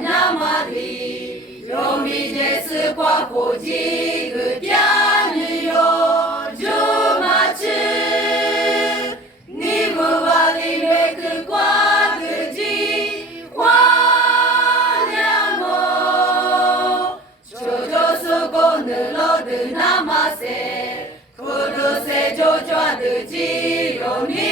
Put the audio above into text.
nyamari yomi jesu kwa koji gutiani yo jumachi ni muwali mek kwa guji wanyamo jojo suko nulo de namase kudo se jojo de ji yomi